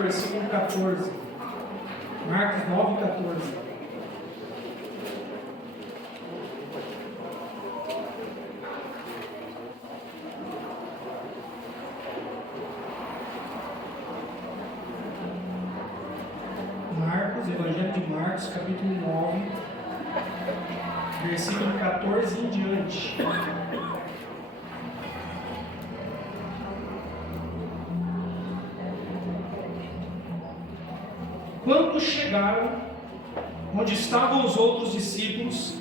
Versículo 14. Marcos 9, 14. Marcos, Evangelho de Marcos, capítulo 9, versículo 14 em diante. Quando chegaram onde estavam os outros discípulos,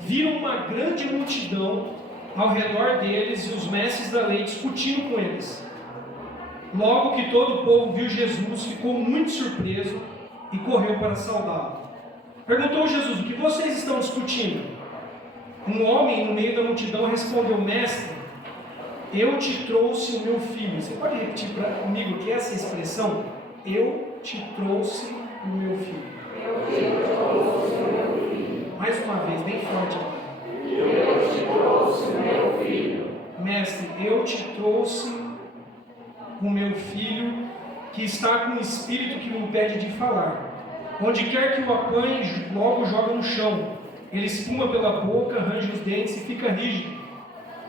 viram uma grande multidão ao redor deles e os mestres da lei discutindo com eles. Logo que todo o povo viu Jesus, ficou muito surpreso e correu para saudá-lo. Perguntou Jesus: o que vocês estão discutindo? Um homem no meio da multidão respondeu: mestre, eu te trouxe o meu filho. Você pode repetir comigo que essa expressão? Eu te trouxe o meu filho. Eu te trouxe o meu filho. Mais uma vez, bem forte. Eu te trouxe o meu filho. Mestre, eu te trouxe o meu filho que está com um espírito que me impede de falar. Onde quer que o apanhe, logo joga no chão. Ele espuma pela boca, arranja os dentes e fica rígido.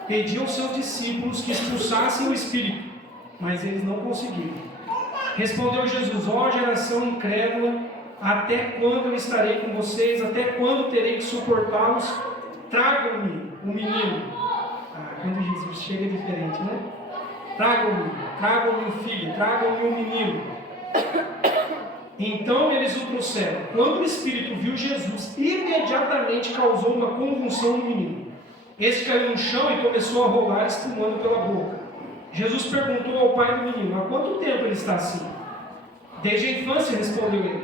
Pediu aos seus discípulos que expulsassem o espírito, mas eles não conseguiram. Respondeu Jesus: ó geração incrédula, até quando eu estarei com vocês? Até quando terei que suportá-los? Tragam-me o menino. Quando Jesus chega é diferente, né? Tragam-me o filho, tragam-me o menino. Então eles o trouxeram. Quando o espírito viu Jesus, imediatamente causou uma convulsão no menino. Este caiu no chão e começou a rolar, espumando pela boca. Jesus perguntou ao pai do menino: há quanto tempo ele está assim? Desde a infância, respondeu ele.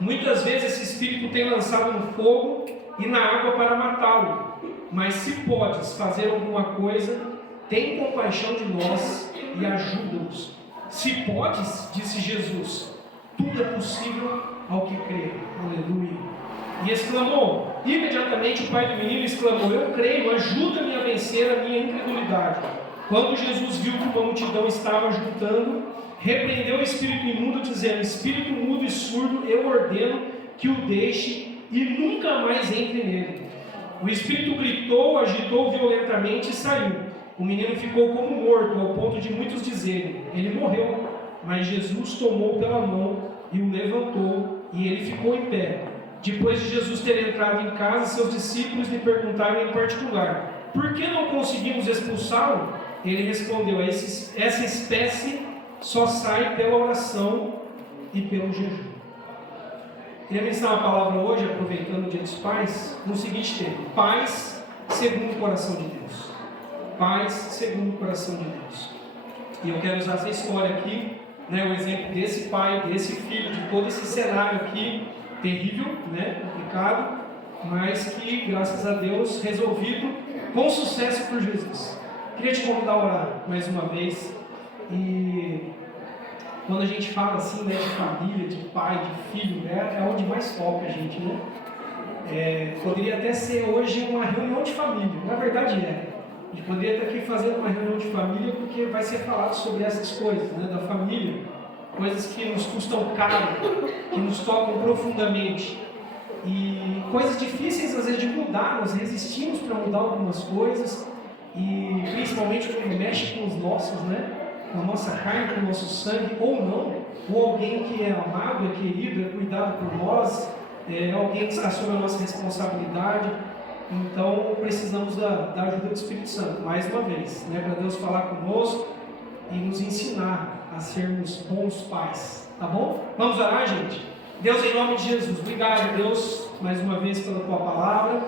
Muitas vezes esse espírito tem lançado no fogo e na água para matá-lo. Mas se podes fazer alguma coisa, tem compaixão de nós e ajuda-nos. Se podes, disse Jesus, tudo é possível ao que crê. Aleluia. E exclamou, imediatamente o pai do menino exclamou: eu creio, ajuda-me a vencer a minha incredulidade. Quando Jesus viu que uma multidão estava juntando, repreendeu o espírito imundo, dizendo: espírito mudo e surdo, eu ordeno que o deixe e nunca mais entre nele. O espírito gritou, agitou violentamente e saiu. O menino ficou como morto, ao ponto de muitos dizerem: ele morreu. Mas Jesus tomou pela mão e o levantou, e ele ficou em pé. Depois de Jesus ter entrado em casa, seus discípulos lhe perguntaram em particular: por que não conseguimos expulsá-lo? Ele respondeu: essa espécie só sai pela oração e pelo jejum. Queria ministrar uma palavra hoje, aproveitando o Dia dos Pais, no seguinte tema: paz segundo o coração de Deus. Paz segundo o coração de Deus. E eu quero usar essa história aqui, o exemplo desse pai, desse filho, de todo esse cenário aqui, terrível, complicado, mas que, graças a Deus, resolvido com sucesso por Jesus. Queria te convidar a orar mais uma vez. E quando a gente fala assim, de família, de pai, de filho, é onde mais toca a gente, poderia até ser hoje uma reunião de família. Na verdade a gente poderia estar aqui fazendo uma reunião de família porque vai ser falado sobre essas coisas, da família, coisas que nos custam caro, que nos tocam profundamente, e coisas difíceis às vezes de mudar. Nós resistimos para mudar algumas coisas, e principalmente quando mexe com os nossos, com a nossa carne, com o nosso sangue, ou não, ou alguém que é amado, é querido, é cuidado por nós, é alguém que está sob a nossa responsabilidade. Então precisamos da ajuda do Espírito Santo, mais uma vez, para Deus falar conosco e nos ensinar a sermos bons pais, tá bom? Vamos orar, gente? Deus, em nome de Jesus, obrigado, Deus, mais uma vez pela Tua Palavra,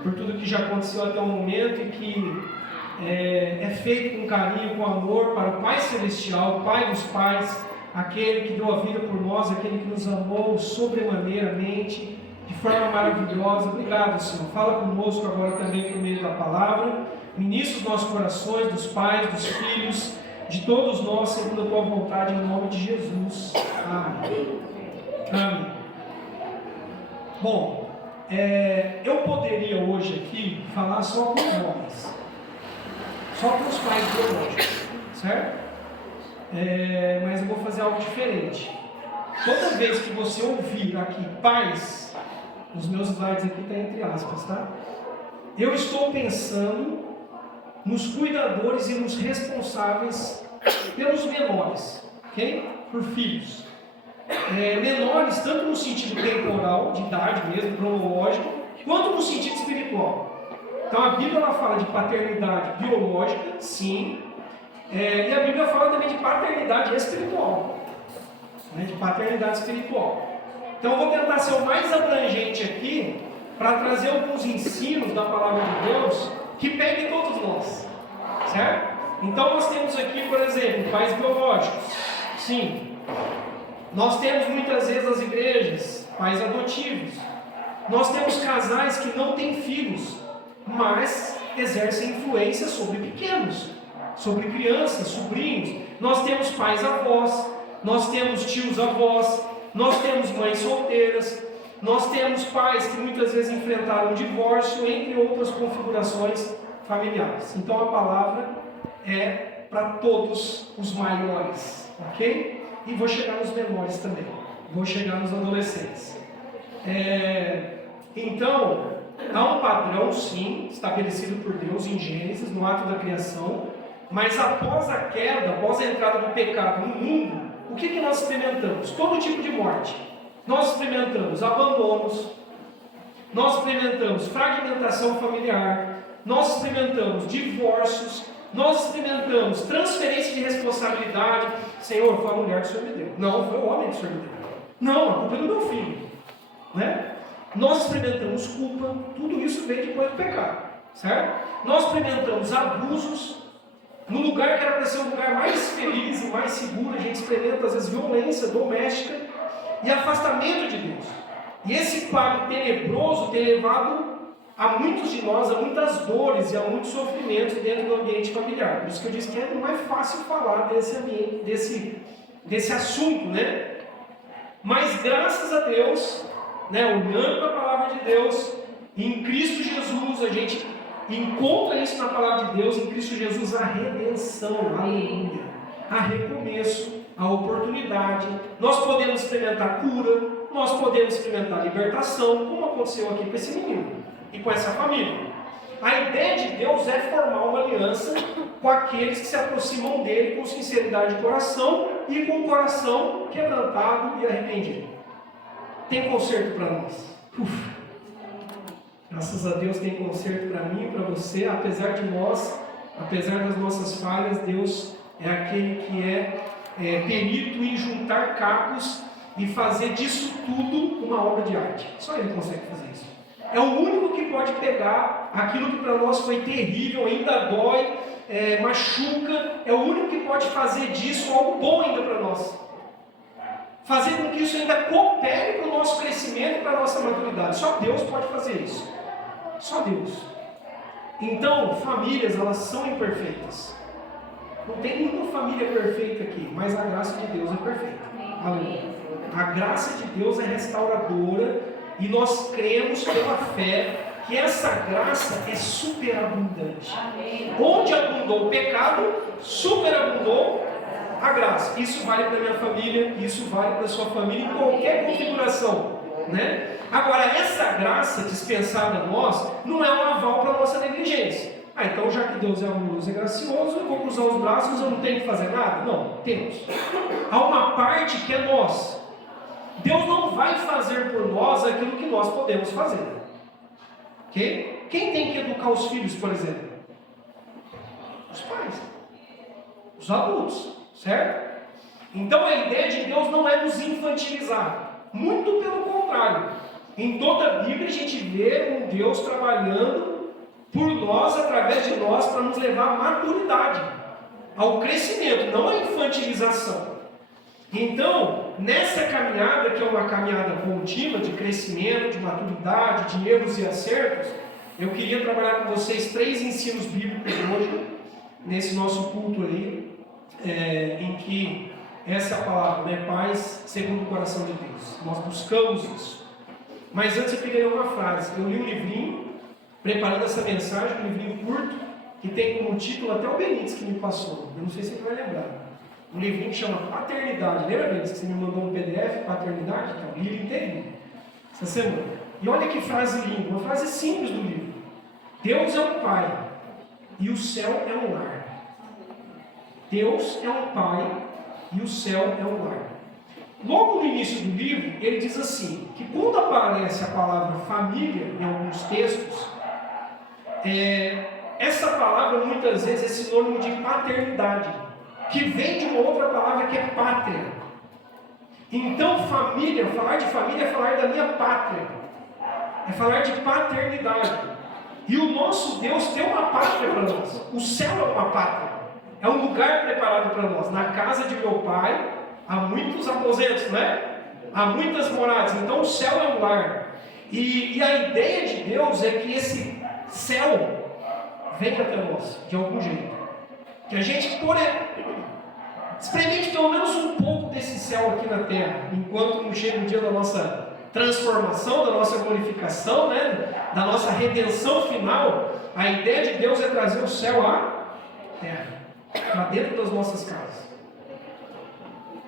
por tudo que já aconteceu até o momento e que é feito com carinho, com amor para o Pai Celestial, Pai dos Pais, aquele que deu a vida por nós, aquele que nos amou sobremaneiramente, de forma maravilhosa. Obrigado, Senhor. Fala conosco agora também por meio da palavra. Ministra os nossos corações, dos pais, dos filhos, de todos nós, segundo a Tua vontade, em nome de Jesus. Amém. Amém. Bom, eu poderia hoje aqui falar só com os homens, só com os pais biológicos, certo? mas eu vou fazer algo diferente. Toda vez que você ouvir aqui pais, os meus slides aqui estão entre aspas, tá? Eu estou pensando nos cuidadores e nos responsáveis pelos menores, ok? Por filhos. Menores, tanto no sentido temporal, de idade mesmo, cronológico, quanto no sentido espiritual. Então a Bíblia ela fala de paternidade biológica, sim, e a Bíblia fala também de paternidade espiritual. De paternidade espiritual. Então eu vou tentar ser o mais abrangente aqui, para trazer alguns ensinos da palavra de Deus, que peguem todos nós, certo? Então nós temos aqui, por exemplo, pais biológicos, sim. Nós temos muitas vezes nas igrejas, pais adotivos. Nós temos casais que não têm filhos, mas exercem influência sobre pequenos, sobre crianças, sobrinhos. Nós temos pais avós, nós temos tios avós, nós temos mães solteiras, nós temos pais que muitas vezes enfrentaram divórcio, entre outras configurações familiares. Então a palavra é para todos os maiores, ok? E vou chegar nos menores também, vou chegar nos adolescentes. Então, há um padrão, sim, estabelecido por Deus em Gênesis, no ato da criação, mas após a queda, após a entrada do pecado no mundo, o que nós experimentamos? Todo tipo de morte. Nós experimentamos abandonos, nós experimentamos fragmentação familiar, nós experimentamos divórcios, nós experimentamos transferência de responsabilidade. Senhor, foi a mulher que o Senhor me deu. Não, foi o homem que o Senhor me deu. Não, a culpa é do meu filho. Né? Nós experimentamos culpa, tudo isso veio depois do pecado, certo? Nós experimentamos abusos, no lugar que era para ser um lugar mais feliz e mais seguro, a gente experimenta às vezes violência doméstica e afastamento de Deus. E esse quadro tenebroso tem levado a muitos de nós a muitas dores e a muitos sofrimentos dentro do ambiente familiar. Por isso que eu disse que não é fácil falar desse ambiente, desse assunto, né? Mas graças a Deus, né, olhando para a palavra de Deus, em Cristo Jesus, a gente encontra isso na palavra de Deus, em Cristo Jesus, a redenção, aleluia, a recomeço, a oportunidade. Nós podemos experimentar cura, nós podemos experimentar libertação, como aconteceu aqui com esse menino e com essa família. A ideia de Deus é formar uma aliança com aqueles que se aproximam dele com sinceridade de coração e com o coração quebrantado e arrependido. Tem conserto para nós. Graças a Deus tem conserto para mim e para você. Apesar de nós, apesar das nossas falhas, Deus é aquele que é perito em juntar cacos e fazer disso tudo uma obra de arte. Só Ele consegue fazer isso. É o único que pode pegar aquilo que para nós foi terrível, ainda dói, machuca. É o único que pode fazer disso algo bom ainda para nós. Fazer com que isso ainda coopere para o nosso crescimento e para a nossa maturidade. Só Deus pode fazer isso. Só Deus. Então, famílias, elas são imperfeitas. Não tem nenhuma família perfeita aqui, mas a graça de Deus é perfeita. Aleluia. A graça de Deus é restauradora e nós cremos pela fé que essa graça é superabundante. Onde abundou o pecado, superabundou a graça. Isso vale para a minha família, isso vale para a sua família, em qualquer configuração, né? Agora, essa graça dispensada a nós não é um aval para a nossa negligência. Então já que Deus é amoroso e gracioso, eu vou cruzar os braços, eu não tenho que fazer nada? Não, temos. Há uma parte que é nossa. Deus não vai fazer por nós aquilo que nós podemos fazer. Okay? Quem tem que educar os filhos, por exemplo? Os pais. Os adultos. Certo? Então a ideia de Deus não é nos infantilizar. Muito pelo contrário. Em toda a Bíblia a gente vê um Deus trabalhando por nós, através de nós, para nos levar à maturidade, ao crescimento, não à infantilização. Então, nessa caminhada, que é uma caminhada contínua de crescimento, de maturidade, de erros e acertos, eu queria trabalhar com vocês 3 ensinos bíblicos hoje, nesse nosso culto aí, em que essa é a palavra, né? Paz segundo o coração de Deus. Nós buscamos isso. Mas antes eu queria ler uma frase. Eu li um livrinho, preparando essa mensagem, um livrinho curto, que tem como título até o Benítez que me passou. Eu não sei se ele vai lembrar. um livrinho que chama Paternidade. Lembra deles que você me mandou um PDF, Paternidade? Então, li ele inteirinho essa semana. E olha que frase linda, uma frase simples do livro. Deus é um pai e o céu é um lar. Deus é um pai e o céu é um lar. Logo no início do livro, ele diz assim, que quando aparece a palavra família em alguns textos, essa palavra muitas vezes é sinônimo de paternidade, que vem de uma outra palavra que é pátria. Então família, falar de família é falar da minha pátria, é falar de paternidade. E o nosso Deus tem uma pátria para nós. O céu é uma pátria, é um lugar preparado para nós. Na casa de meu pai há muitos aposentos, né? Há muitas moradas. Então o céu é um lar. E a ideia de Deus é que esse céu venha até nós, de algum jeito. Que a gente experimente pelo menos um pouco desse céu aqui na terra, enquanto não chega o dia da nossa transformação, da nossa glorificação, né? Da nossa redenção final. A ideia de Deus é trazer o céu à terra, para dentro das nossas casas.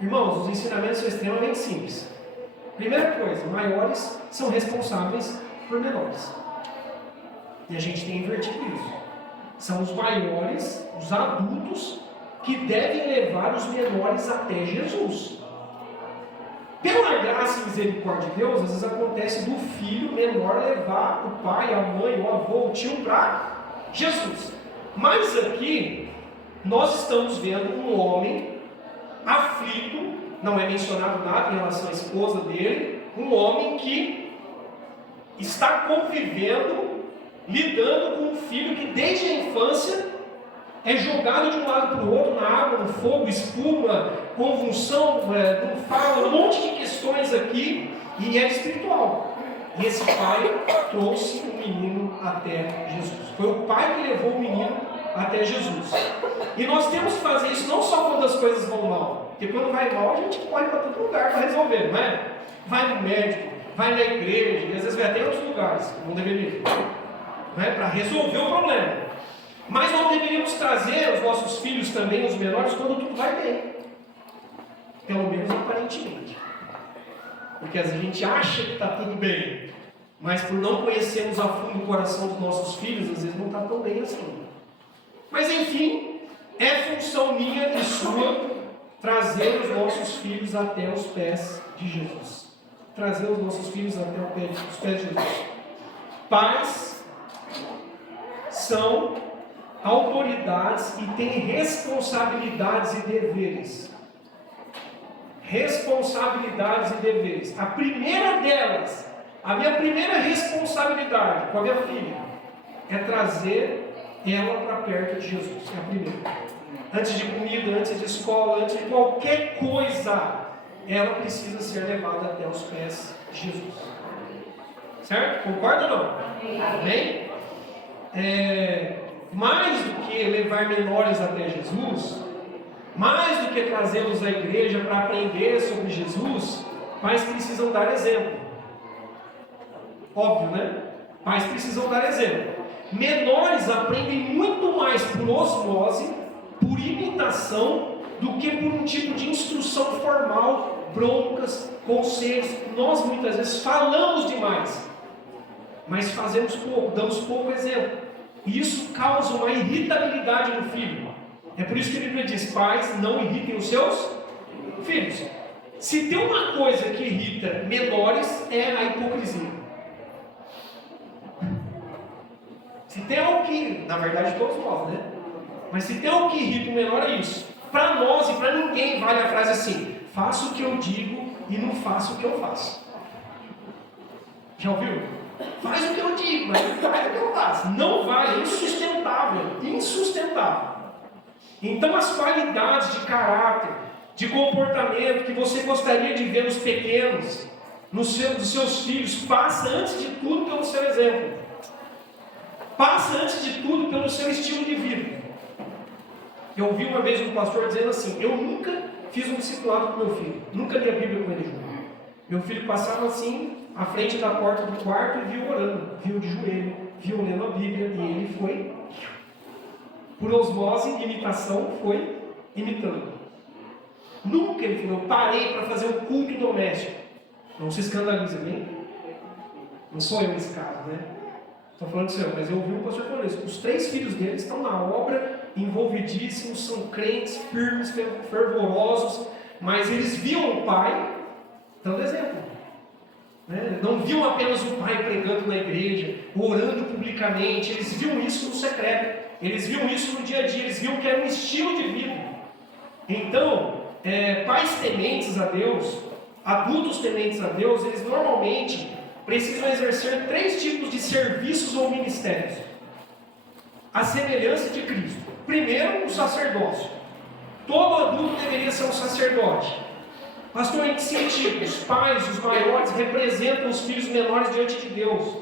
Irmãos, os ensinamentos são extremamente simples. Primeira coisa, maiores são responsáveis por menores. E a gente tem invertido isso. São os maiores, os adultos, que devem levar os menores até Jesus. Pela graça e misericórdia de Deus, às vezes acontece do filho menor levar o pai, a mãe, o avô, o tio para Jesus. Mas aqui, nós estamos vendo um homem aflito, não é mencionado nada em relação à esposa dele, um homem que está convivendo, lidando com um filho que desde a infância é jogado de um lado para o outro, na água, no fogo, espuma, convulsão, não fala, um monte de questões aqui, e é espiritual. E esse pai trouxe o menino até Jesus. Foi o pai que levou o menino até Jesus. E nós temos que fazer isso não só quando as coisas vão mal, porque quando vai mal a gente corre para todo lugar para resolver, não é? Vai no médico, vai na igreja, e às vezes vai até em outros lugares, que não deveria ir, não é? Para resolver o problema. Mas nós deveríamos trazer os nossos filhos também, os menores, quando tudo vai bem. Pelo menos aparentemente. Porque às vezes a gente acha que está tudo bem, mas por não conhecermos a fundo o coração dos nossos filhos, às vezes não está tão bem assim. Mas enfim, é função minha e sua trazer os nossos filhos até os pés de Jesus. Trazer os nossos filhos até os pés de Jesus. Pais são autoridades e têm responsabilidades e deveres. Responsabilidades e deveres. A primeira delas, a minha primeira responsabilidade com a minha filha é trazer ela para perto de Jesus. É a primeira. Antes de comida, antes de escola, antes de qualquer coisa, ela precisa ser levada até os pés de Jesus. Certo? Concorda ou não? Amém? Mais do que levar menores até Jesus, mais do que trazê-los à igreja para aprender sobre Jesus, pais precisam dar exemplo. Óbvio, né? Pais precisam dar exemplo. Menores aprendem muito mais por osmose, por imitação, do que por um tipo de instrução formal, broncas, conselhos. Nós muitas vezes falamos demais, mas fazemos pouco, damos pouco exemplo. E isso causa uma irritabilidade no filho. É por isso que a Bíblia diz: pais, não irritem os seus filhos. Se tem uma coisa que irrita menores, é a hipocrisia. Se tem algo que, na verdade todos nós, né? Mas se tem algo que irrita o menor, é isso. Para nós e para ninguém vale a frase assim: faço o que eu digo e não faço o que eu faço. Já ouviu? Faz o que eu digo, mas não faz o que eu faço. Não vale, é insustentável. Insustentável. Então as qualidades de caráter, de comportamento que você gostaria de ver nos pequenos, dos seus filhos, passa antes de tudo pelo seu exemplo. Passa antes de tudo pelo seu estilo de vida. Eu ouvi uma vez um pastor dizendo assim: eu nunca fiz um discipulado com meu filho, nunca li a Bíblia com ele junto. Meu filho passava assim, à frente da porta do quarto e viu orando, viu de joelho, viu lendo a Bíblia, e ele foi, por osmose, imitação, foi imitando. Nunca ele falou, eu parei para fazer um culto doméstico. Não se escandalize, bem? Não sou eu nesse caso, né? Estou falando do Senhor, mas eu ouvi o pastor falando isso. Os 3 filhos dele estão na obra, envolvidíssimos, são crentes, firmes, fervorosos, mas eles viam o pai dando exemplo. Né? Não viam apenas o pai pregando na igreja, orando publicamente, eles viam isso no secreto, eles viam isso no dia a dia, eles viam que era um estilo de vida. Então, pais tementes a Deus, adultos tementes a Deus, eles normalmente precisam exercer 3 tipos de serviços ou ministérios, a semelhança de Cristo. Primeiro, o sacerdócio. Todo adulto deveria ser um sacerdote. Pastor, em que sentido? Os pais, os maiores, representam os filhos menores diante de Deus.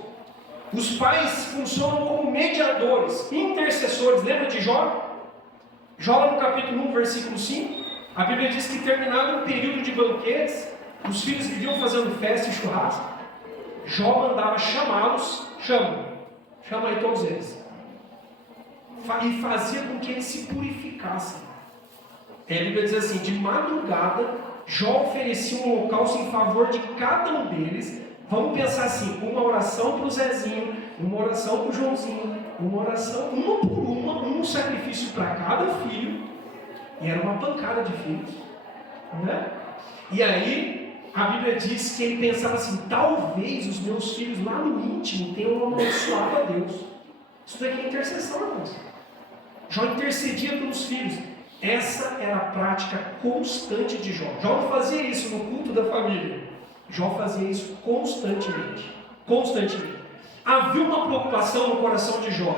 Os pais funcionam como mediadores, intercessores. Lembra de Jó? Jó, no capítulo 1, versículo 5, a Bíblia diz que terminado um período de banquetes, os filhos viviam fazendo festa e churrasco. Jó mandava chamá-los, chama aí todos eles, e fazia com que eles se purificassem. A Bíblia diz assim, de madrugada, Jó oferecia um holocausto em favor de cada um deles. Vamos pensar assim, uma oração para o Zezinho, uma oração para o Joãozinho, uma oração, uma por uma, um sacrifício para cada filho, e era uma pancada de filhos, né? E aí, a Bíblia diz que ele pensava assim, talvez os meus filhos lá no íntimo tenham amaldiçoado a Deus. Isso daqui é intercessão, irmãos. Jó intercedia pelos filhos. Essa era a prática constante de Jó. Jó não fazia isso no culto da família. Jó fazia isso constantemente. Havia uma preocupação no coração de Jó.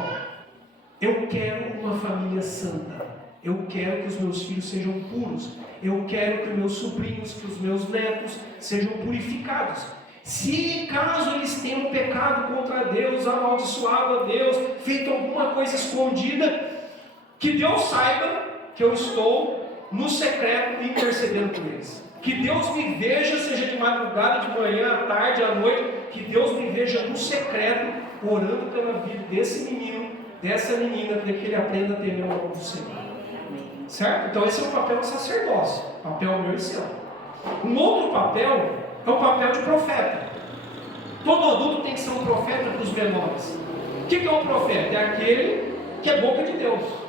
Eu quero uma família santa. Eu quero que os meus filhos sejam puros. Eu quero que os meus sobrinhos, que os meus netos sejam purificados. Se caso eles tenham pecado contra Deus, amaldiçoado a Deus, feito alguma coisa escondida, que Deus saiba que eu estou no secreto intercedendo por eles. Que Deus me veja, seja de madrugada, de manhã, à tarde, à noite, que Deus me veja no secreto, orando pela vida desse menino, dessa menina, para que ele aprenda a temer o nome do Senhor. Certo? Então esse é o papel do sacerdócio, papel meu e seu. Um outro papel é o papel de profeta. Todo adulto tem que ser um profeta para os menores. O que é um profeta? É aquele que é boca de Deus.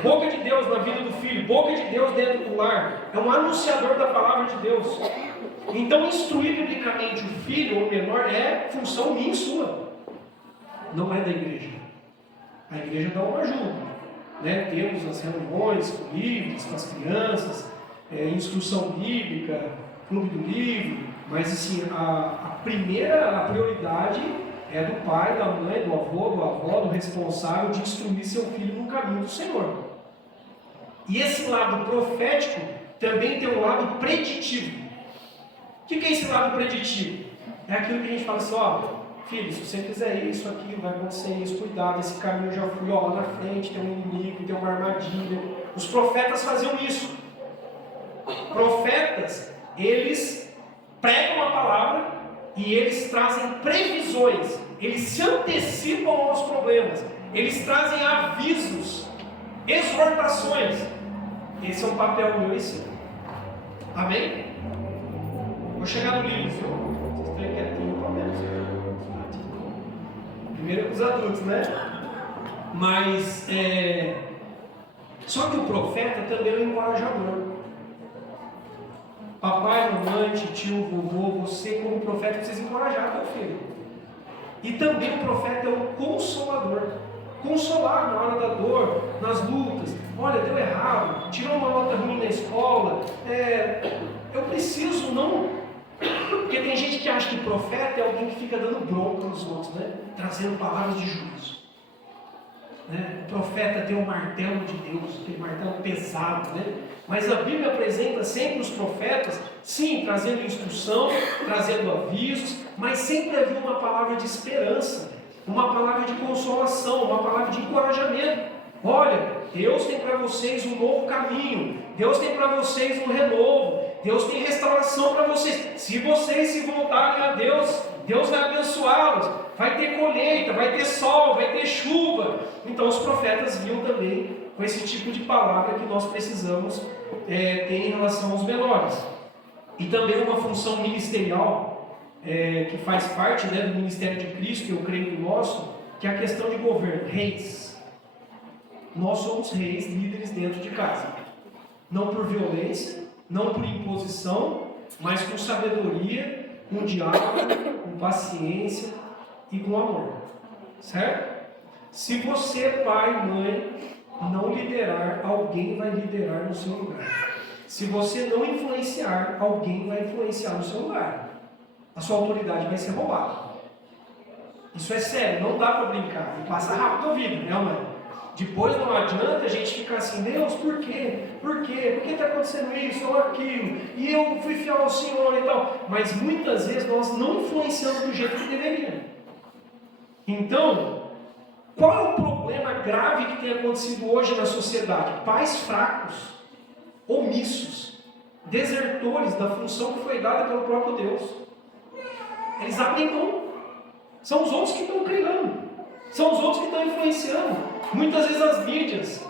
Boca de Deus na vida do filho, boca de Deus dentro do lar. É um anunciador da palavra de Deus. Então instruir biblicamente o filho ou o menor é função minha e sua. Não é da igreja. A igreja dá uma ajuda. Né? Temos as reuniões com livros, com as crianças, instrução bíblica, clube do livro, mas assim, a prioridade é do pai, da mãe, do avô, do avó, do responsável de instruir seu filho no caminho do Senhor. E esse lado profético também tem um lado preditivo. O que é esse lado preditivo? É aquilo que a gente fala assim, ó, filho, se você fizer isso, aqui vai acontecer isso, cuidado, esse caminho eu já fui, ó, lá na frente tem um inimigo, tem uma armadilha. Os profetas faziam isso. Profetas, eles pregam a palavra e eles trazem previsões, eles se antecipam aos problemas, eles trazem avisos, exortações. Esse é um papel meu e seu. Amém? Vou chegar no livro, viu? Vocês estão quietinhos, pelo menos. Primeiro com os adultos, né? Mas, só que o profeta também é um encorajador. Papai, mamãe, tio, vovô, você como profeta precisa encorajar teu filho. E também o profeta é um consolador. Consolar na hora da dor, nas lutas. Olha, deu errado, tirou uma nota ruim na escola. Eu preciso não... Porque tem gente que acha que profeta é alguém que fica dando bronca nos outros, né? Trazendo palavras de juízo. Né? O profeta tem o martelo de Deus, aquele martelo pesado, né? Mas a Bíblia apresenta sempre os profetas, sim, trazendo instrução, trazendo avisos, mas sempre havia uma palavra de esperança, uma palavra de consolação, uma palavra de encorajamento. Olha, Deus tem para vocês um novo caminho, Deus tem para vocês um renovo, Deus tem restauração para vocês. Se vocês se voltarem a Deus, Deus vai abençoá-los, vai ter colheita, vai ter sol, vai ter chuva. Então os profetas viam também com esse tipo de palavra que nós precisamos ter em relação aos menores. E também uma função ministerial que faz parte, né, do ministério de Cristo, eu creio do nosso, que é a questão de governo, reis. Nós somos reis, líderes dentro de casa. Não por violência, não por imposição, mas com sabedoria, com diálogo, com paciência e com amor. Certo? Se você, pai, mãe, não liderar, alguém vai liderar no seu lugar. Se você não influenciar, alguém vai influenciar no seu lugar. A sua autoridade vai ser roubada. Isso é sério, não dá para brincar. E passa rápido a vida, né, mãe? Depois não adianta a gente ficar assim, Deus, por quê? Por quê? Por que está acontecendo isso ou aquilo? E eu fui fiel ao Senhor e tal. Mas muitas vezes nós não influenciamos do jeito que deveria. Então, qual é o problema grave que tem acontecido hoje na sociedade? Pais fracos, omissos, desertores da função que foi dada pelo próprio Deus. Eles abrem mão. São os outros que estão criando. São os outros que estão influenciando. Muitas vezes as mídias.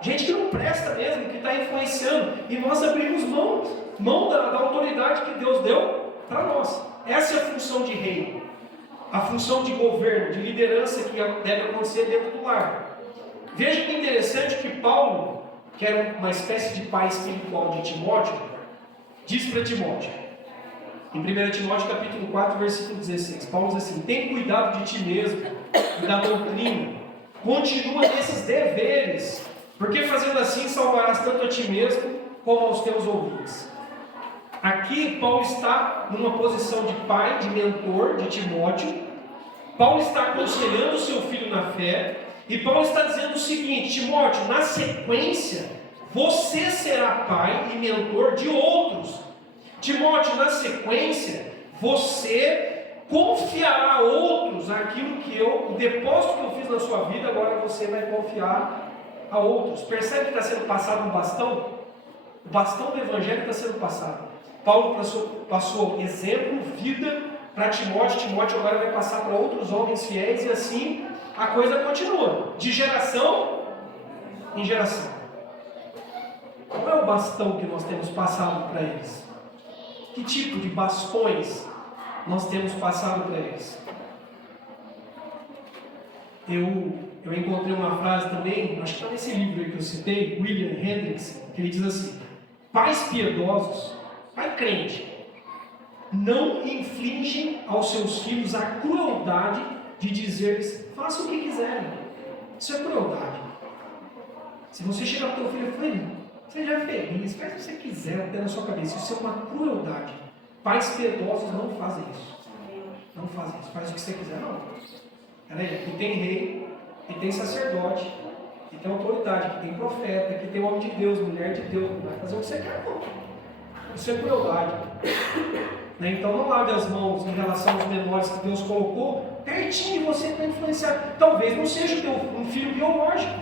Gente que não presta mesmo, que está influenciando. E nós abrimos mão da autoridade que Deus deu para nós. Essa é a função de rei. A função de governo, de liderança que deve acontecer dentro do lar. Veja que interessante que Paulo, que era uma espécie de pai espiritual de Timóteo, diz para Timóteo, em 1 Timóteo capítulo 4, versículo 16, Paulo diz assim: tem cuidado de ti mesmo e da doutrina, continua nesses deveres, porque fazendo assim salvarás tanto a ti mesmo como aos teus ouvintes. Aqui Paulo está numa posição de pai, de mentor de Timóteo. Paulo está aconselhando o seu filho na fé. E Paulo está dizendo o seguinte: Timóteo, na sequência, você será pai e mentor de outros. Timóteo, na sequência, você confiará a outros aquilo que o depósito que eu fiz na sua vida, agora você vai confiar a outros. Percebe que está sendo passado um bastão? O bastão do evangelho está sendo passado. Paulo passou exemplo, vida para Timóteo. Timóteo agora vai passar para outros homens fiéis e assim a coisa continua, de geração em geração. Qual é o bastão que nós temos passado para eles? Que tipo de bastões nós temos passado para eles? Eu encontrei uma frase também, acho que está nesse livro aí que eu citei, William Hendrickson, que ele diz assim: pais piedosos, pai crente, não infligem aos seus filhos a crueldade de dizer-lhes, faça o que quiserem. Isso é crueldade. Se você chegar para o teu filho e falar, seja feliz, faz o que você quiser, até na sua cabeça, isso é uma crueldade. Pais piedosos não fazem isso. Não fazem isso, faz o que você quiser, não. Peraí, que tem rei, que tem sacerdote, que tem autoridade, que tem profeta, que tem homem de Deus, mulher de Deus, não vai fazer o que você quer, não. Isso é crueldade. Então não lave as mãos em relação aos menores que Deus colocou pertinho de você para influenciar. Talvez não seja um filho biológico,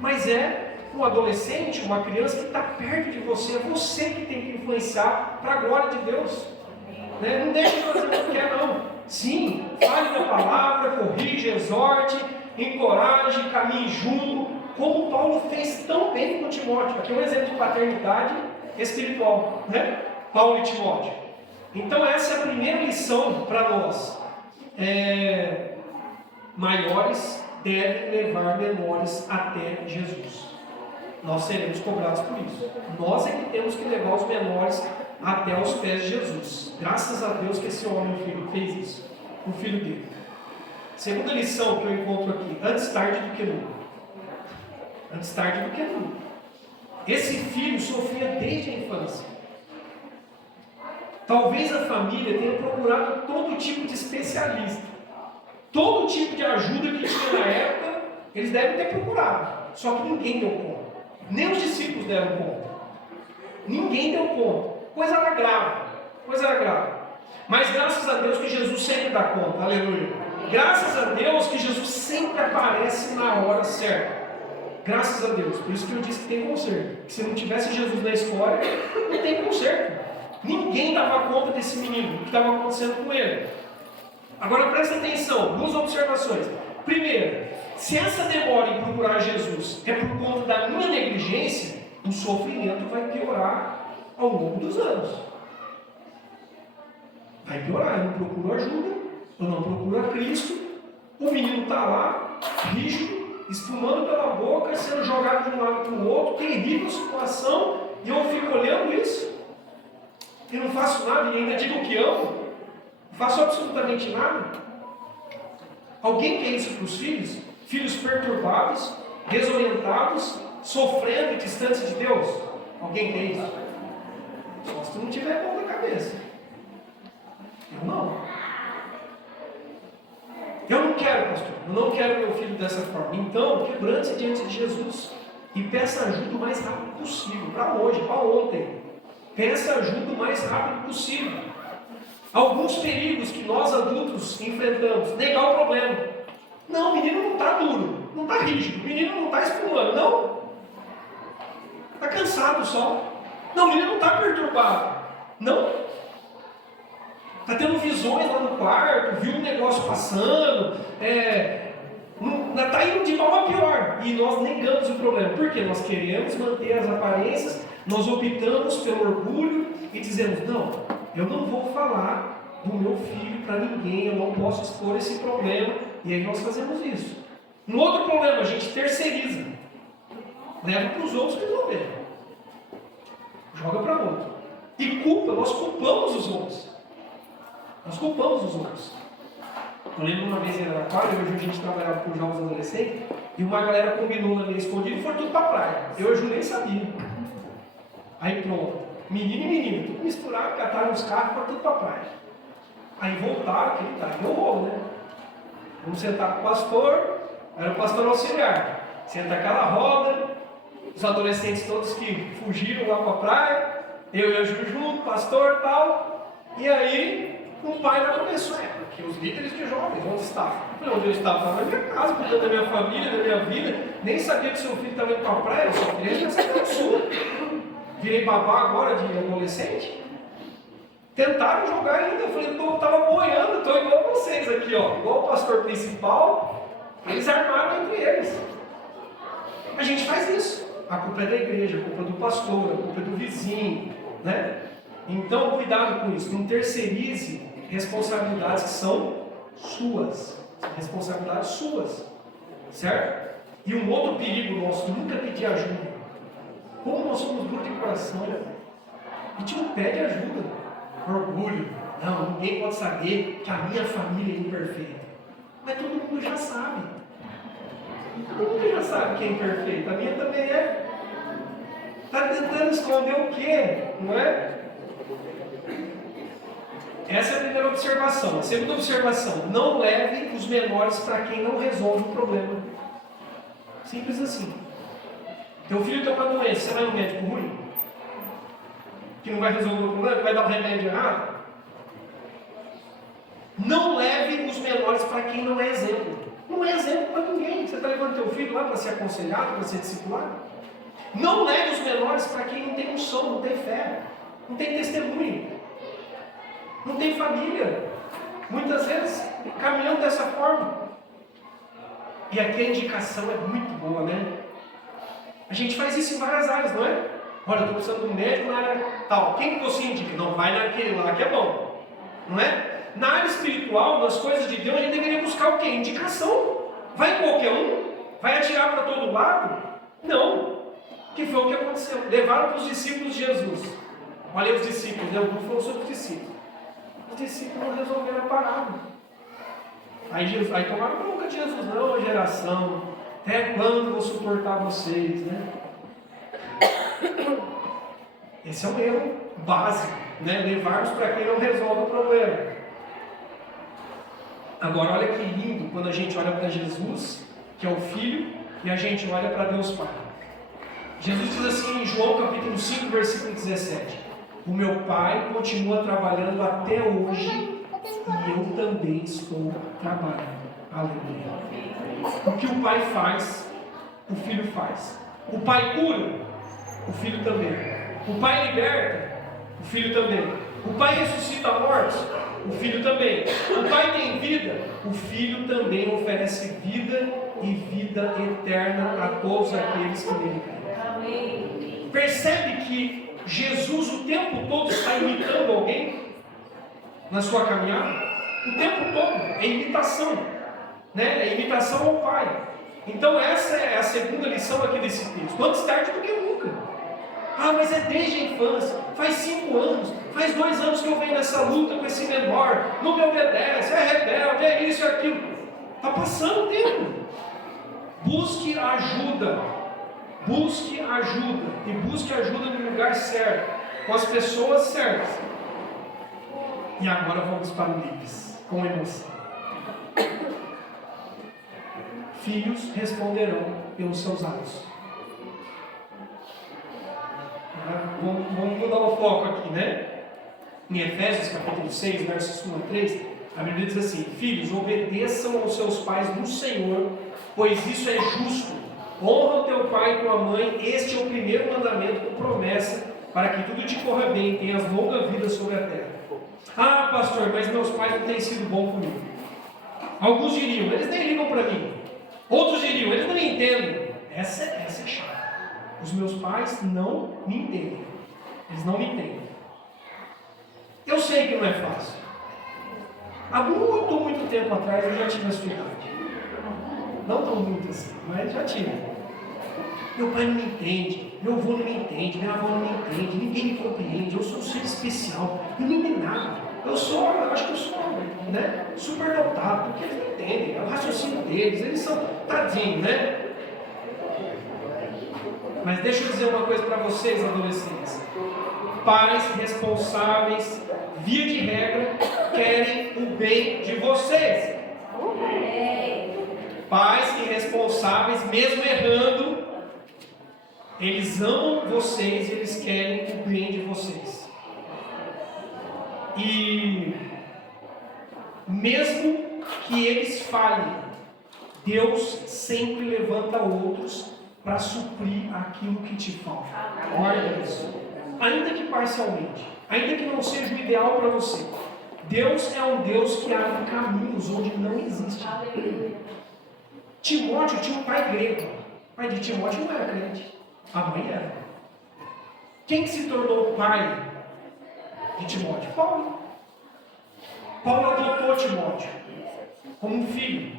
mas é um adolescente, uma criança que está perto de você. É você que tem que influenciar para a glória de Deus. Não deixe de fazer o que quer, não. Sim, fale da palavra, corrija, exorte, encoraje, caminhe junto, como Paulo fez tão bem com Timóteo. Aqui é um exemplo de paternidade espiritual, né? Paulo e Timóteo. Então essa é a primeira lição para nós. Maiores devem levar menores até Jesus. Nós seremos cobrados por isso. Nós é que temos que levar os menores até os pés de Jesus. Graças a Deus que esse homem, o filho, fez isso. O filho dele. Segunda lição que eu encontro aqui: antes tarde do que nunca. Antes tarde do que nunca. Esse filho sofria desde a infância. Talvez a família tenha procurado todo tipo de especialista, todo tipo de ajuda que tinha na época, eles devem ter procurado. Só que ninguém deu conta. Nem os discípulos deram conta. Ninguém deu conta. Coisa era grave. Coisa era grave. Mas graças a Deus que Jesus sempre dá conta. Aleluia. Graças a Deus que Jesus sempre aparece na hora certa. Graças a Deus. Por isso que eu disse que tem conserto. Que se não tivesse Jesus na história, não tem conserto. Ninguém dava conta desse menino, o que estava acontecendo com ele. Agora presta atenção, duas observações. Primeiro, Se essa demora em procurar Jesus é por conta da minha negligência, o sofrimento vai piorar ao longo dos anos. Vai piorar, eu não procuro ajuda, eu não procuro a Cristo, o menino está lá, rígido, espumando pela boca, sendo jogado de um lado para o outro, terrível a situação, e eu fico olhando isso, e não faço nada, e ainda digo que amo, não faço absolutamente nada. Alguém quer isso para os filhos? Filhos perturbados, desorientados, sofrendo e distantes de Deus? Alguém quer isso? Só se tu não tiver bom na cabeça. Eu não. Eu não quero, pastor. Eu não quero meu filho dessa forma. Então, quebrante-se diante de Jesus e peça ajuda o mais rápido possível. Para hoje, para ontem. Peça ajuda o mais rápido possível. Alguns perigos que nós adultos enfrentamos. Negar o problema. Não, o menino não está duro. Não está rígido. O menino não está espumando. Não. Está cansado só. Não, o menino não está perturbado. Não. Está tendo visões lá no quarto, viu um negócio passando, está indo de mal a pior. E nós negamos o problema. Por quê? Nós queremos manter as aparências, nós optamos pelo orgulho e dizemos, não, eu não vou falar do meu filho para ninguém, eu não posso expor esse problema. E aí nós fazemos isso. Um outro problema, a gente terceiriza. Leva para os outros resolver. Joga para outro. E culpa, nós culpamos os outros. Nós culpamos os outros. Eu lembro uma vez em Araraquara, hoje a gente trabalhava com jovens adolescentes, e uma galera combinou na minha escondida e foi tudo para a praia. Eu e nem sabia. Aí pronto, menino e menino, tudo misturado, cataram os carros e foram tudo para a praia. Aí voltaram, aquele tá, deu rolo, né? Vamos sentar com o pastor, era o pastor auxiliar. Senta aquela roda, os adolescentes todos que fugiram lá para a praia, eu e a Ju junto, pastor e tal, e aí o pai lá começou, porque os líderes de jovens, onde estavam? Eu falei, onde eu estava? Estava na minha casa, cuidando da minha família, da minha vida, nem sabia que seu filho estava indo para a praia, eu só queria saber sua. Virei babá agora de adolescente. Tentaram jogar ainda, eu falei, estava boiando, estou igual vocês aqui, ó, igual o pastor principal, eles armaram entre eles. A gente faz isso. A culpa é da igreja, a culpa é do pastor, a culpa é do vizinho, né? Então, cuidado com isso, não terceirize responsabilidades que são suas, responsabilidades suas, certo? E um outro perigo nosso, nunca pedir ajuda. Como nós somos duros de coração, a gente não pede ajuda, orgulho, não, ninguém pode saber que a minha família é imperfeita, mas todo mundo já sabe, todo mundo já sabe que é imperfeita, a minha também é. Está tentando esconder o quê? Não é? Essa é a primeira observação. A segunda observação, não leve os menores para quem não resolve o problema. Simples assim. Teu filho tem uma doença, você vai no médico ruim? Que não vai resolver o problema, vai dar o remédio errado? Não leve os menores para quem não é exemplo. Não é exemplo para ninguém. Você está levando teu filho lá para ser aconselhado, para ser discipulado? Não leve os menores para quem não tem unção, não tem fé, não tem testemunho, não tem família. Muitas vezes caminhando dessa forma. E aqui a indicação é muito boa, né? A gente faz isso em várias áreas, não é? Olha, eu estou precisando de um médico na área tal. Quem que você indica? Não, vai naquele lá que é bom. Não é? Na área espiritual, nas coisas de Deus, a gente deveria buscar o quê? Indicação. Vai qualquer um? Vai atirar para todo lado? Não. Que foi o que aconteceu. Levaram para os discípulos de Jesus. Olha os discípulos, né? O grupo falou sobre os discípulos. Os discípulos não resolveram a parada. Aí tomaram bronca de Jesus. Não, geração, até quando vou suportar vocês, né? Esse é um erro básico, né? Levarmos para quem não resolve o problema. Agora, olha que lindo quando a gente olha para Jesus, que é o Filho, e a gente olha para Deus Pai. Jesus diz assim em João capítulo 5, versículo 17: o meu Pai continua trabalhando até hoje e eu também estou trabalhando. Aleluia. O que o Pai faz, o Filho faz. O Pai cura, o Filho também. O Pai liberta, o Filho também. O Pai ressuscita mortos, o Filho também. O Pai tem vida, o Filho também oferece vida e vida eterna a todos aqueles que nele creem. Percebe que Jesus o tempo todo está imitando alguém na sua caminhada? O tempo todo, é imitação, né? É imitação ao Pai. Então essa é a segunda lição aqui desse texto. Antes tarde do que nunca. Ah, mas é desde a infância, faz 5 anos, faz 2 anos que eu venho nessa luta com esse menor, não me obedece, é rebelde, é isso e aquilo. Está passando o tempo. Busque ajuda. Busque ajuda. E busque ajuda no lugar certo, com as pessoas certas. E agora vamos para o livros, com emoção. Filhos responderão pelos seus atos. Vamos mudar o foco aqui, né? Em Efésios capítulo 6, versos 1 a 3, a Bíblia diz assim: filhos, obedeçam aos seus pais no Senhor, pois isso é justo. Honra o teu pai e tua mãe, este é o primeiro mandamento com promessa, para que tudo te corra bem e tenhas longa vida sobre a terra. Ah, pastor, mas meus pais não têm sido bons comigo. Alguns diriam, eles nem ligam para mim. Outros diriam, eles não me entendem. Essa é chata. Os meus pais não me entendem. Eles não me entendem. Eu sei que não é fácil. Há muito tempo atrás eu já tive essa idade. Não tão muito assim, mas já tive. Meu pai não me entende, meu avô não me entende, minha avó não me entende, ninguém me compreende, eu sou um ser especial, ninguém me nada. Eu acho que eu sou, né, super dotado, porque eles não entendem, é o raciocínio deles, eles são tadinhos, né? Mas deixa eu dizer uma coisa para vocês, adolescentes. Pais responsáveis, via de regra, querem o bem de vocês. Pais irresponsáveis, mesmo errando, eles amam vocês e eles querem o bem de vocês. E mesmo que eles falhem, Deus sempre levanta outros para suprir aquilo que te falta. Guarda isso. Ainda que parcialmente, ainda que não seja o ideal para você, Deus é um Deus que abre caminhos onde não existe. Timóteo tinha um pai grego. O pai de Timóteo não era crente, a mãe era. Quem que se tornou pai de Timóteo? Paulo. Paulo adotou Timóteo como um filho,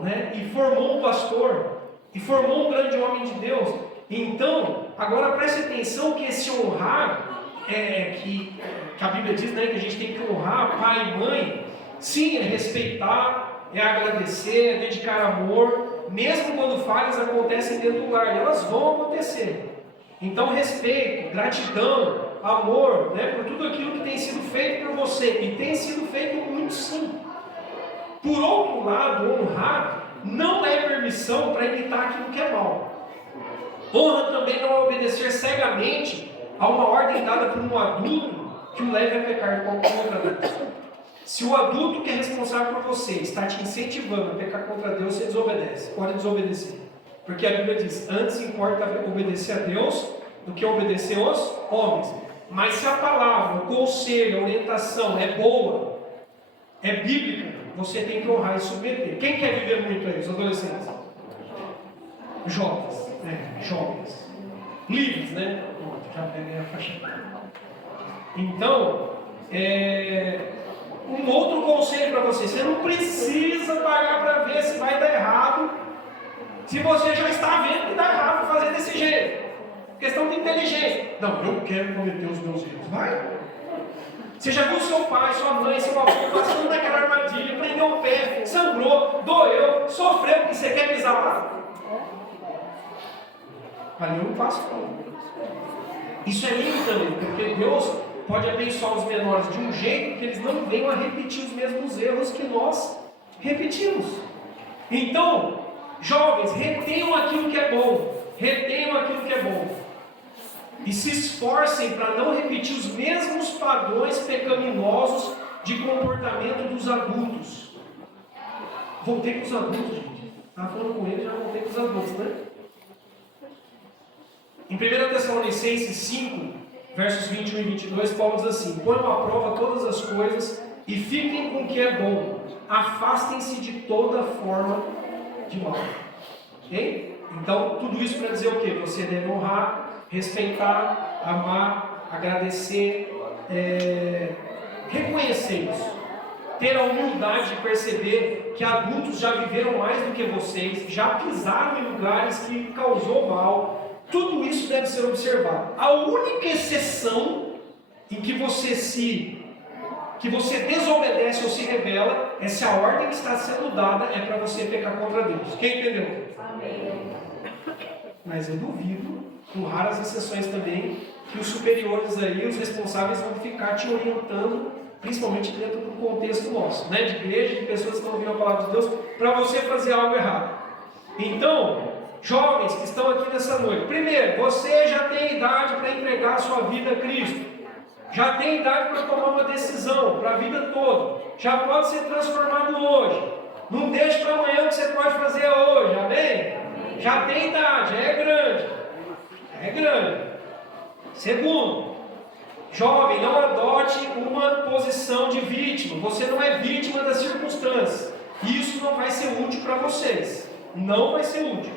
né? E formou um pastor, e formou um grande homem de Deus. Então, agora preste atenção que esse honrar, que a Bíblia diz, né, que a gente tem que honrar pai e mãe, sim, é respeitar, é agradecer, é dedicar amor, mesmo quando falhas acontecem dentro do lar, elas vão acontecer. Então, respeito, gratidão, amor, né, por tudo aquilo que tem sido feito por você, e tem sido feito muito sim. Por outro lado, honrar não é permissão para imitar aquilo que é mal. Honra também não é obedecer cegamente a uma ordem dada por um adulto que o leve a pecar contra Deus. Se o adulto que é responsável por você está te incentivando a pecar contra Deus, você desobedece, pode desobedecer. Porque a Bíblia diz, antes importa obedecer a Deus do que obedecer aos homens. Mas se a palavra, o conselho, a orientação é boa, é bíblica, você tem que honrar e submeter. Quem quer viver muito aí? Os adolescentes? Jovens, né? Jovens. Livres, né? Já peguei a faixa. Então, um outro conselho para você. Você não precisa pagar para ver se vai dar errado, se você já está vendo que dá errado fazer desse jeito. Questão de inteligência. Não, eu quero cometer os meus erros. Vai. Você já viu seu pai, sua mãe, seu avô passando naquela armadilha, prendeu o pé, sangrou, doeu, sofreu, e você quer pisar lá? Ali eu não passo não. Isso é lindo também, porque Deus pode abençoar os menores de um jeito que eles não venham a repetir os mesmos erros que nós repetimos. Então, jovens, retenham aquilo que é bom. Retenham aquilo que é bom. E se esforcem para não repetir os mesmos padrões pecaminosos de comportamento dos adultos. Voltei com os adultos, gente. Estava falando com eles, já voltei com os adultos, né? Em 1 Tessalonicenses 5, versos 21 e 22, Paulo diz assim: ponham à prova todas as coisas e fiquem com o que é bom. Afastem-se de toda forma de mal. Okay? Então, tudo isso para dizer o quê? Você deve honrar, respeitar, amar, agradecer, reconhecer isso. Ter a humildade de perceber que adultos já viveram mais do que vocês, já pisaram em lugares que causou mal. Tudo isso deve ser observado. A única exceção em que você desobedece ou se rebela é se a ordem que está sendo dada é para você pecar contra Deus. Quem entendeu? Amém. Mas eu duvido, com raras exceções também, que os superiores aí, os responsáveis, vão ficar te orientando, principalmente dentro do contexto nosso, né? De igreja, de pessoas que estão ouvindo a palavra de Deus, para você fazer algo errado. Então, jovens que estão aqui nessa noite, primeiro, você já tem idade para entregar a sua vida a Cristo. Já tem idade para tomar uma decisão para a vida toda. Já pode ser transformado hoje. Não deixe para amanhã o que você pode fazer hoje, amém? Já tem idade, é grande. É grande. Segundo, jovem, não adote uma posição de vítima. Você não é vítima das circunstâncias. Isso não vai ser útil para vocês. Não vai ser útil.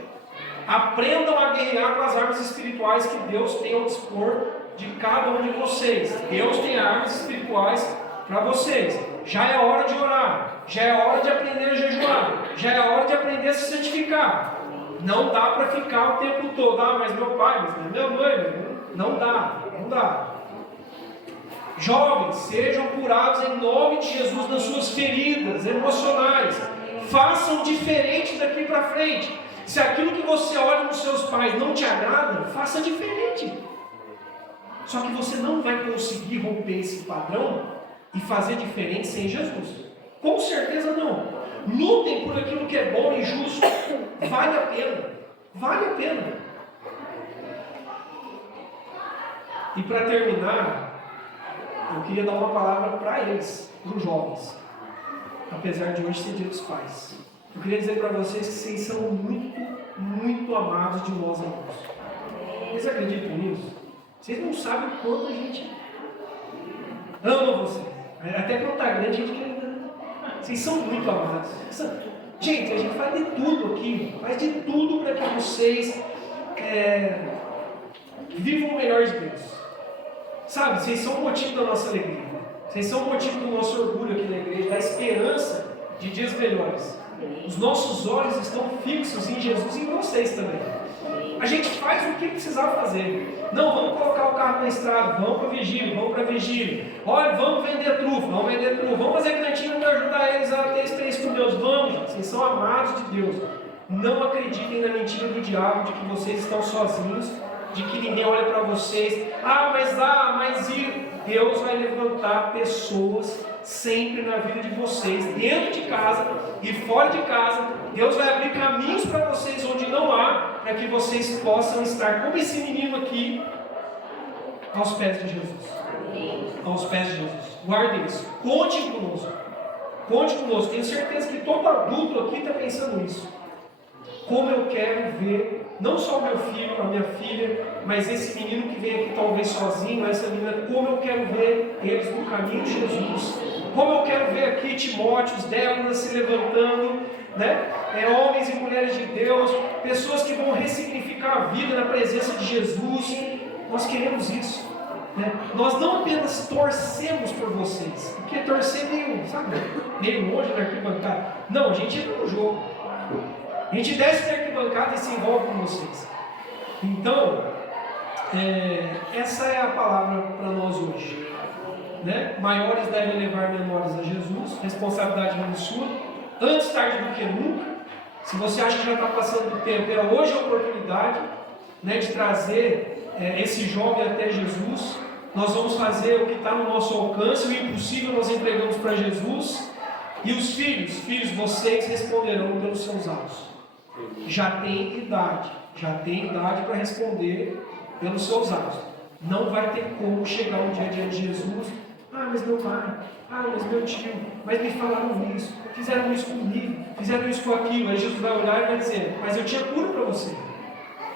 Aprendam a guerrear com as armas espirituais que Deus tem ao dispor de cada um de vocês. Deus tem armas espirituais para vocês. Já é hora de orar. Já é hora de aprender a jejuar. Já é hora de aprender a se santificar. Não dá para ficar o tempo todo. Ah, mas meu pai, mas minha mãe. Não dá. Não dá. Jovens, sejam curados em nome de Jesus nas suas feridas emocionais. Façam diferente daqui para frente. Se aquilo que você olha nos seus pais não te agrada, faça diferente. Só que você não vai conseguir romper esse padrão e fazer diferente sem Jesus. Com certeza não. Lutem por aquilo que é bom e justo. Vale a pena. Vale a pena. E para terminar, eu queria dar uma palavra para eles, para os jovens. Apesar de hoje ser dia dos pais. Eu queria dizer para vocês que vocês são muito, muito amados de nós irmãos. Vocês acreditam nisso? Vocês não sabem o quanto a gente ama vocês. Até quando está grande, a gente quer. Vocês são muito amados. Gente, a gente faz de tudo aqui. Faz de tudo para que vocês vivam o melhor de Deus. Sabe, vocês são o motivo da nossa alegria. Vocês são o motivo do nosso orgulho aqui na igreja, da esperança de dias melhores. Os nossos olhos estão fixos em Jesus e em vocês também. A gente faz o que precisar fazer. Não, vamos colocar o carro na estrada, vamos para vigília, vamos para vigília. Olha, vamos vender trufa, vamos vender trufa. Vamos fazer cantina para ajudar eles a ter experiência com Deus. Vamos, gente. Vocês são amados de Deus. Não acreditem na mentira do diabo de que vocês estão sozinhos, de que ninguém olha para vocês. Mas e Deus vai levantar pessoas sempre na vida de vocês, dentro de casa e fora de casa. Deus vai abrir caminhos para vocês onde não há, para que vocês possam estar como esse menino aqui, aos pés de Jesus. Aos pés de Jesus. Guardem isso. Conte conosco. Conte conosco. Tenho certeza que todo adulto aqui está pensando nisso. Como eu quero ver, não só o meu filho, a minha filha, mas esse menino que vem aqui talvez sozinho, essa menina, como eu quero ver eles no caminho de Jesus. Como eu quero ver aqui Timóteos, Déboras se levantando, né? Homens e mulheres de Deus, pessoas que vão ressignificar a vida na presença de Jesus. Nós queremos isso, né? Nós não apenas torcemos por vocês, porque torcer meio longe da arquibancada. Não, a gente entra no jogo. A gente desce da arquibancada e se envolve com vocês. Então, essa é a palavra para nós hoje, né? Maiores devem levar menores a Jesus. Responsabilidade não é sua. Antes tarde do que nunca. Se você acha que já está passando do tempo, hoje a oportunidade, né, de trazer esse jovem até Jesus. Nós vamos fazer o que está no nosso alcance. O impossível nós entregamos para Jesus. E os filhos, vocês responderão pelos seus atos. Já tem idade para responder pelos seus atos. Não vai ter como chegar um dia diante de Jesus. Mas meu pai, mas meu tio, mas me falaram isso, fizeram isso comigo, fizeram isso com aquilo. Aí Jesus vai olhar e vai dizer: mas eu tinha cura para você.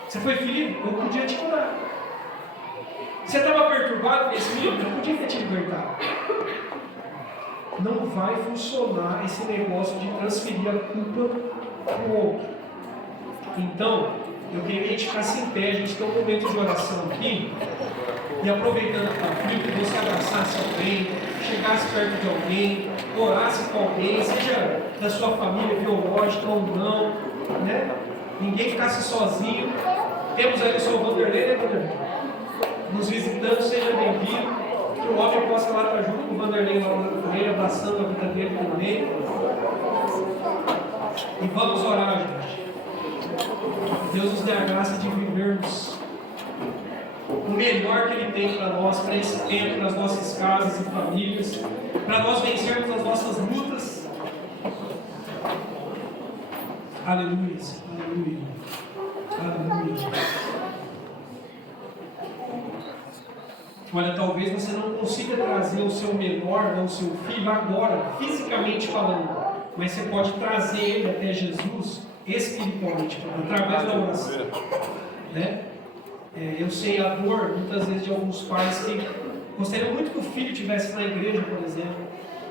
Você foi ferido, eu podia te curar. Você estava perturbado com esse menino, eu podia ter te libertado. Não vai funcionar esse negócio de transferir a culpa para o outro. Então, eu queria que a gente ficasse em pé, a gente tem um momento de oração aqui, e aproveitando que está frio, que você abraçasse alguém, chegasse perto de alguém, orasse com alguém, seja da sua família biológica ou não, né? Ninguém ficasse sozinho. Temos aí o seu Vanderlei, né, Vanderlei? Nos visitando, seja bem-vindo. Que o homem possa lá estar junto com o Vanderlei, lá com ele, abraçando a vida dele também. E vamos orar, gente. Deus nos dê a graça de vivermos o melhor que Ele tem para nós, para esse tempo, nas nossas casas e famílias, para nós vencermos as nossas lutas. Aleluia, aleluia, aleluia. Olha, talvez você não consiga trazer o seu menor, ou o seu filho agora, fisicamente falando, mas você pode trazer ele até Jesus espiritualmente, através da oração, né? Eu sei a dor, muitas vezes, de alguns pais que gostariam muito que o filho estivesse na igreja, por exemplo,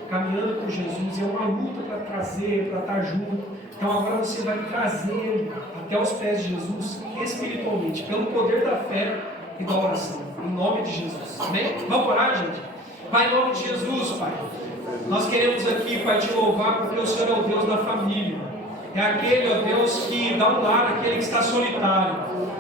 caminhando com Jesus, e é uma luta para trazer, para estar junto. Então agora você vai trazer ele até os pés de Jesus espiritualmente, pelo poder da fé e da oração, em nome de Jesus. Amém? Vamos orar, gente? Pai, em nome de Jesus, Pai, nós queremos aqui, Pai, te louvar, porque o Senhor é o Deus da família. É aquele, ó Deus, que dá um lar àquele que está solitário.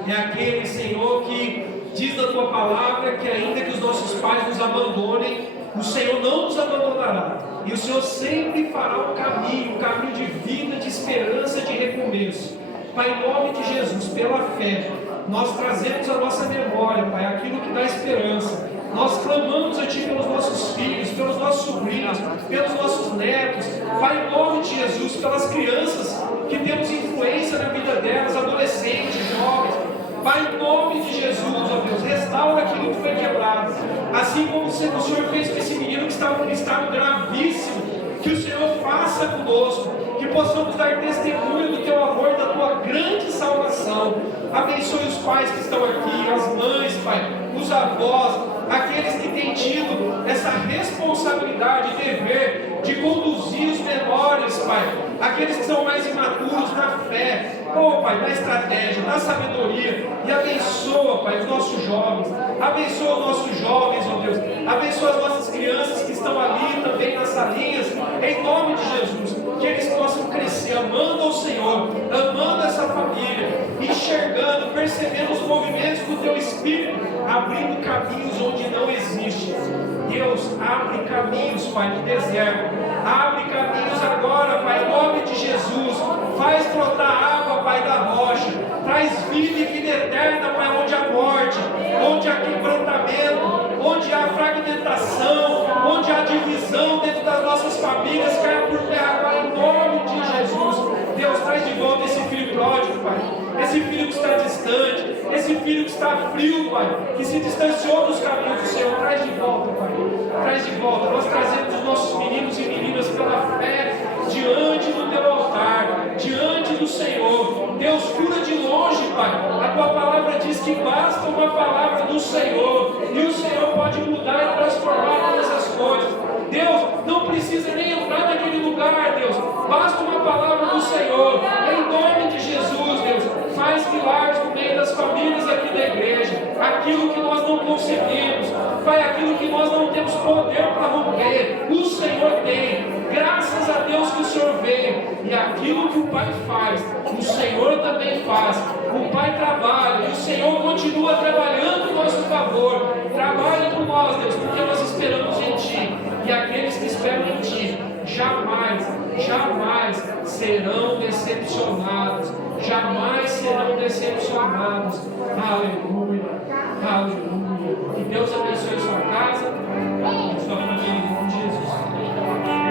É aquele, Senhor, que diz na Tua palavra que ainda que os nossos pais nos abandonem, o Senhor não nos abandonará. E o Senhor sempre fará um caminho de vida, de esperança, de recomeço. Pai, em nome de Jesus, pela fé, nós trazemos a nossa memória, Pai, aquilo que dá esperança. Nós clamamos a Ti pelos nossos filhos, pelos nossos sobrinhos, pelos nossos netos. Pai, em nome de Jesus, pelas crianças que temos influência na vida delas, adolescentes, jovens. Pai, em nome de Jesus, ó Deus, restaura aquilo que foi quebrado. Assim como o Senhor fez com esse menino que estava em estado gravíssimo, que o Senhor faça conosco, que possamos dar testemunho do Teu amor e da Tua grande salvação. Abençoe os pais que estão aqui, as mães, Pai, os avós, aqueles que têm tido essa responsabilidade e dever de conduzir os menores, Pai, aqueles que são mais imaturos na fé, Pai, na estratégia, na sabedoria, e abençoa, Pai, os nossos jovens, abençoa os nossos jovens, ó Deus, abençoa as nossas crianças que estão ali também nas salinhas, em nome de Jesus, que eles possam crescer amando ao Senhor, amando essa família, enxergando, percebendo os movimentos do Teu Espírito, abrindo caminhos onde não existe. Deus, abre caminhos, Pai, no deserto, abre caminhos agora, Pai, em nome de Jesus, faz brotar água, Pai, da rocha, traz vida e vida eterna, Pai, onde há morte, onde há quebrantamento, onde há fragmentação, onde há divisão dentro das nossas famílias, caia por terra agora, em nome de Jesus. Deus, traz de volta esse filho pródigo, Pai, esse filho que está distante, esse filho que está frio, Pai, que se distanciou dos caminhos do Senhor, traz de volta, Pai, traz de volta. Nós trazemos os nossos meninos e meninas pela fé diante do Teu altar, diante do Senhor. Deus, cura de longe, Pai. A Tua palavra diz que basta uma palavra do Senhor, e o Senhor pode mudar e transformar todas as coisas. Deus, não precisa nem entrar naquele lugar, Deus, basta uma palavra do Senhor, em nome de Jesus. Deus, faz milagres no meio das famílias aqui da igreja, aquilo que nós não conseguimos, Pai, aquilo que nós não temos poder para romper, o Senhor tem. Graças a Deus que o Senhor veio, e aquilo que o Pai faz, o Senhor também faz. O Pai trabalha, e o Senhor continua trabalhando em nosso favor. Trabalha por nós, Deus, porque nós esperamos em Ti, e aqueles que esperam em Ti jamais, jamais serão decepcionados, jamais serão decepcionados. Aleluia, aleluia. Que Deus abençoe.